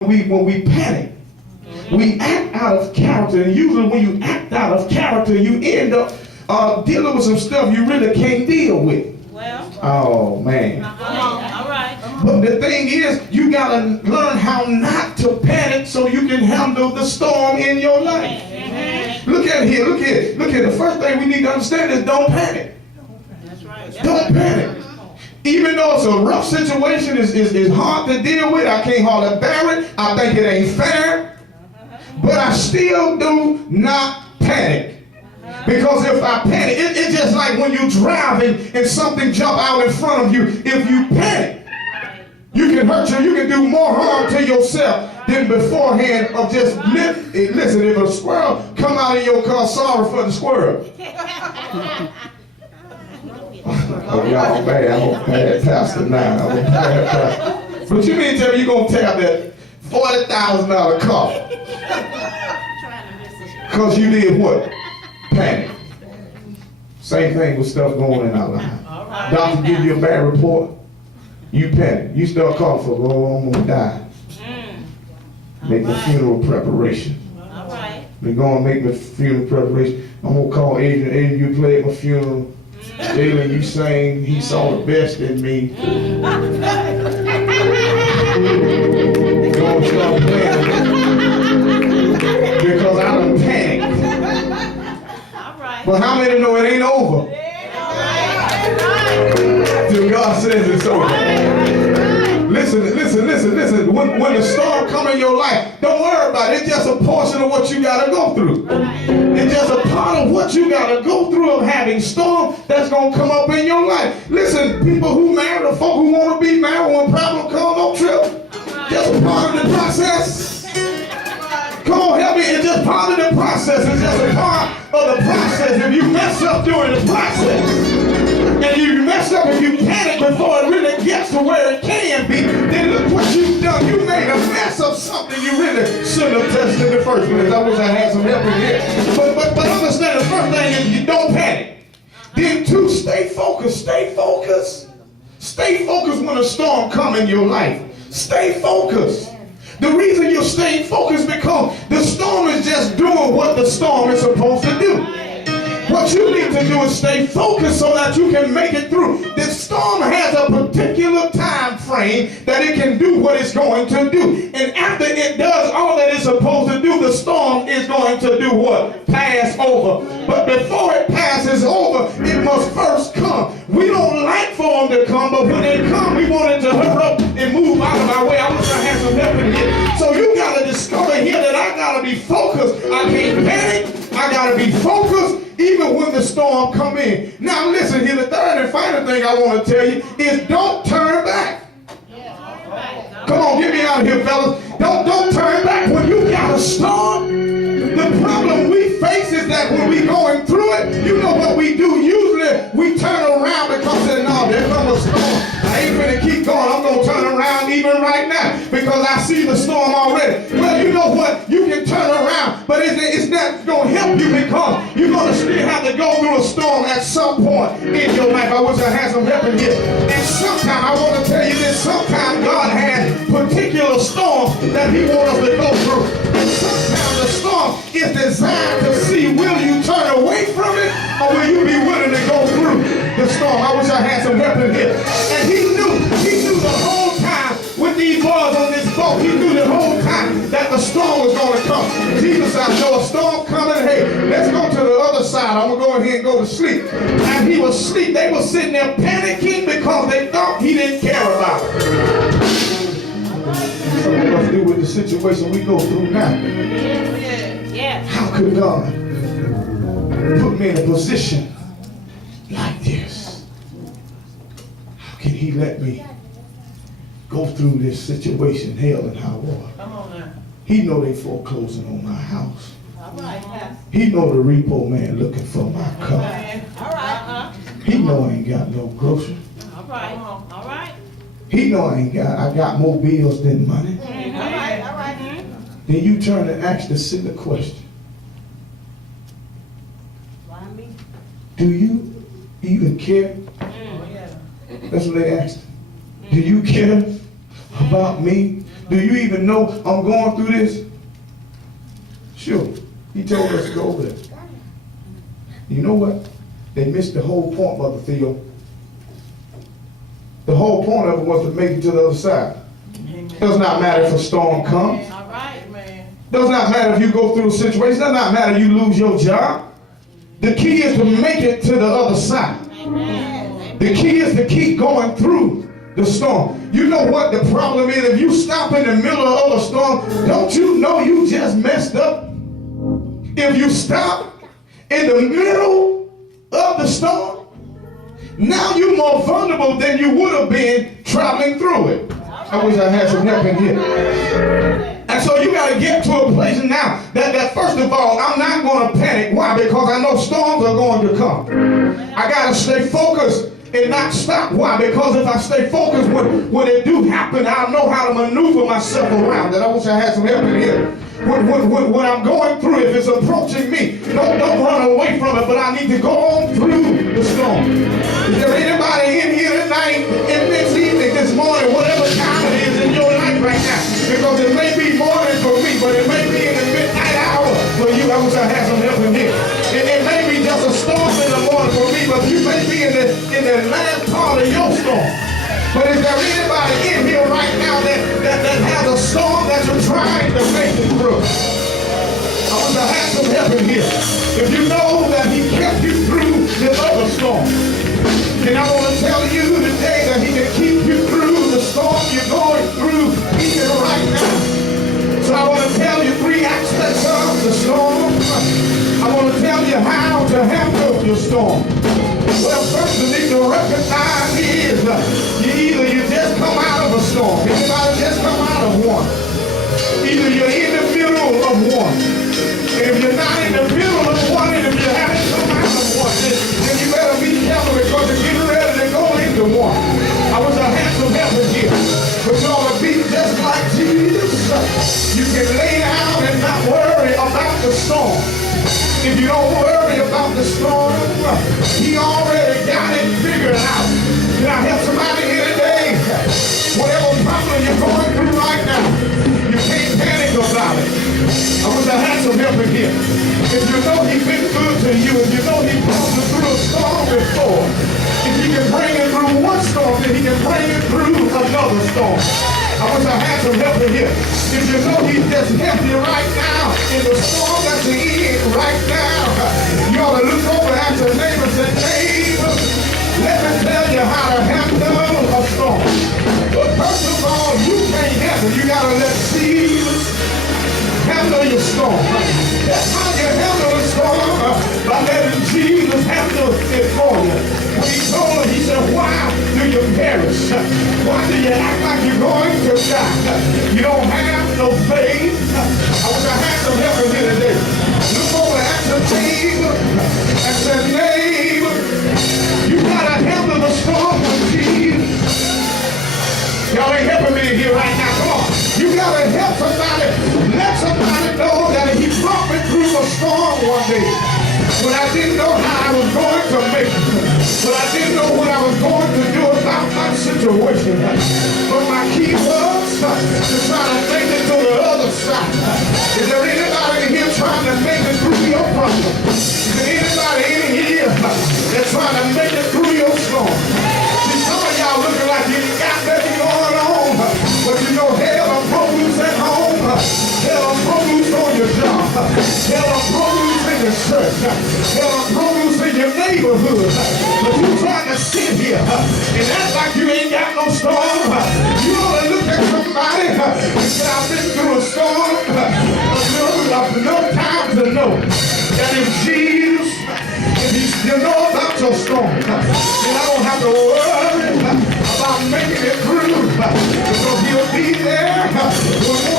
when we panic, we act out of character, and usually when you act out of character, you end up dealing with some stuff you really can't deal with. Well. Oh man. All right. But the thing is, you gotta learn how not to panic so you can handle the storm in your life. Look at it here. Look here. Look here. The first thing we need to understand is don't panic. That's right. Don't panic. Even though it's a rough situation, is hard to deal with, I can't hardly bear it, I think it ain't fair, but I still do not panic. Because if I panic, it's just like when you're driving and something jump out in front of you. If you panic, you can hurt you can do more harm to yourself than beforehand of just listen, if a squirrel come out of your car, sorry for the squirrel. Oh, y'all bad. I'm a bad pastor now. I'm a bad pastor. But you mean to tell me you're going to tap that $40,000 car because you did what? Panic. Same thing with stuff going in our life. Doctor give you a bad report, you panic. You start calling for, oh, I'm going to die. Make a funeral preparation. We're going to make my funeral preparation. I'm going to call Adrian. Adrian, you play at my funeral. Jalen, you sang, he saw the best in me. Don't stop playing because I done panicked. But how many know it ain't over? Till God says it's over. Listen. When the storm come in your life, don't worry about it. It's just a portion of what you got to go through. It's just a part of what you got to go through of having storm that's going to come up in your life. Listen, people who married or folk who want to be married, when problem come, don't trip. Just a part of the process. Come on, help me. It's just part of the process. It's just a part of the process. If you mess up during the process, and you mess up and you panic before it really gets to where it can be, then look what you've done. You made a mess of something you really shouldn't have touched in the first place. I wish I had some help in here. But understand, the first thing is you don't panic. Then two, stay focused. Stay focused. Stay focused when a storm comes in your life. Stay focused. The reason you're staying focused because the storm is just doing what the storm is supposed to do. What you need to do is stay focused so that you can make it through. This storm has a particular time frame that it can do what it's going to do. And after it does all that it's supposed to do, the storm is going to do what? Pass over. But before it passes over, it must first come. We don't like for them to come, but when they come, we want it to hurry up and move out of our way. I wish I had some help in here. So you got to discover here that I got to be focused. I can't panic. I got to be focused even when the storm come in. Now listen here, the third and final thing I want to tell you is don't turn back. Come on, get me out of here, fellas. Don't turn back. When you got a storm, the problem we face is that when we going through it, you know what we do? Usually we turn around because no, there's no storm. I ain't gonna keep going. I'm gonna turn around even right now because I see the storm already. Well, you know what? You can turn around, but it's not gonna help you because you're gonna still have to go through a storm at some point in your life. I wish I had some help in here. And sometimes I want to tell you this. Sometimes God has particular storm that He wants us to go through. And sometimes the storm is designed to see, will you turn away from it or will you be willing to go through the storm? I wish I had some help in here. And he knew the whole time with these boys on this boat, he knew the whole time that the storm was going to come. Jesus said, I know a storm coming. Hey, let's go to the other side. I'm going to go ahead and go to sleep. And he was asleep. They were sitting there panicking because they thought he didn't care about it. So what do we do with the situation we go through now? How could God put me in a position like this? How can He let me go through this situation, hell and high water? Come on now. He know they foreclosing on my house. All right. He know the repo man looking for my car. All right. He know I ain't got no grocery. All right. All right. He know I got more bills than money. All right. All right. Then you turn and ask the silly question. Why me? Do you even care? That's what they asked. Do you care about me? Do you even know I'm going through this? Sure. He told us to go over there. You know what? They missed the whole point, Mother Theo. The whole point of it was to make it to the other side. It does not matter if a storm comes. All right, man. Does not matter if you go through a situation. Does not matter if you lose your job. The key is to make it to the other side. Amen. The key is to keep going through the storm. You know what the problem is? If you stop in the middle of a storm, don't you know you just messed up? If you stop in the middle of the storm, now you're more vulnerable than you would have been traveling through it. I wish I had some help in here. And so you got to get to a place now that first of all, I'm not going to panic. Why? Because I know storms are going to come. I got to stay focused and not stop. Why? Because if I stay focused when it do happen, I'll know how to maneuver myself around it. I wish I had some help in here. When I'm going through, if it's approaching me, don't run away from it, but I need to go on through the storm. Is there anybody in here tonight, in this evening, this morning, whatever time it is in your life right now? Because it may be morning for me, but it may be in the midnight hour for you. I wish I had some help in here. It may be just a storm in the morning for me, but you may be in the last part of your storm. But is there anybody in here right now that has a storm that you're trying to make it through? I want to have some help in here. If you know that he kept you through this other storm, then I want to tell you today that he can keep you through the storm you're going through even right now. So I want to tell you 3 aspects of the storm. I want to tell you how to handle your storm. Well, first you need to recognize is you just come out of a storm. Anybody just come out of one? Either you're in the middle of one. And if you're not in the middle of one, and if you haven't come out of one, then you better be careful because you're getting ready to go into one. I wish I had some help in here. But you ought to be just like Jesus. You can lay down and not worry about the storm. If you don't worry about the storm, he already got it figured out. Can I help somebody here today? Whatever problem you're going through right now, you can't panic about it. I wish I had some help in here. If you know he's been good to you, if you know he brought you through a storm before, if he can bring you through one storm, then he can bring you through another storm. I wish I had some help in here. If you know he's just helping you right now in the storm that you're in right now, you ought to look over at your neighbor and say, neighbor, let me tell you how to handle a storm. But first of all, you can't handle. You got to let Jesus handle your storm. That's how you handle a storm, by letting Jesus handle it for you. When he told her, he said, why do you perish? Why do you act like you're going to die? You don't have no faith. I wish I had some help in here today. Look over at your neighbor and say, neighbor, you gotta handle the storm with Jesus. Y'all ain't helping me here right now. Come on. You gotta help somebody. Let somebody know that he brought me through a storm one day. When I didn't know how I was going to make it. But I didn't know what I was going to do about my situation. But my key was to try to make it to the other side. Is there anybody in here trying to make it through your problem? Is there anybody in here that's trying to make it through your storm? See, some of y'all looking like you got nothing going on. But you know hell and produce at home. Hell and produce on your job. Hell and produce in your church. Hell and produce in your neighborhood. But you trying to sit here and act like you ain't got no storm. You ought to look at somebody and say, I've been through a storm enough time to know that if Jesus, if you know about your storm, then I don't have to worry about making it through because he'll be there when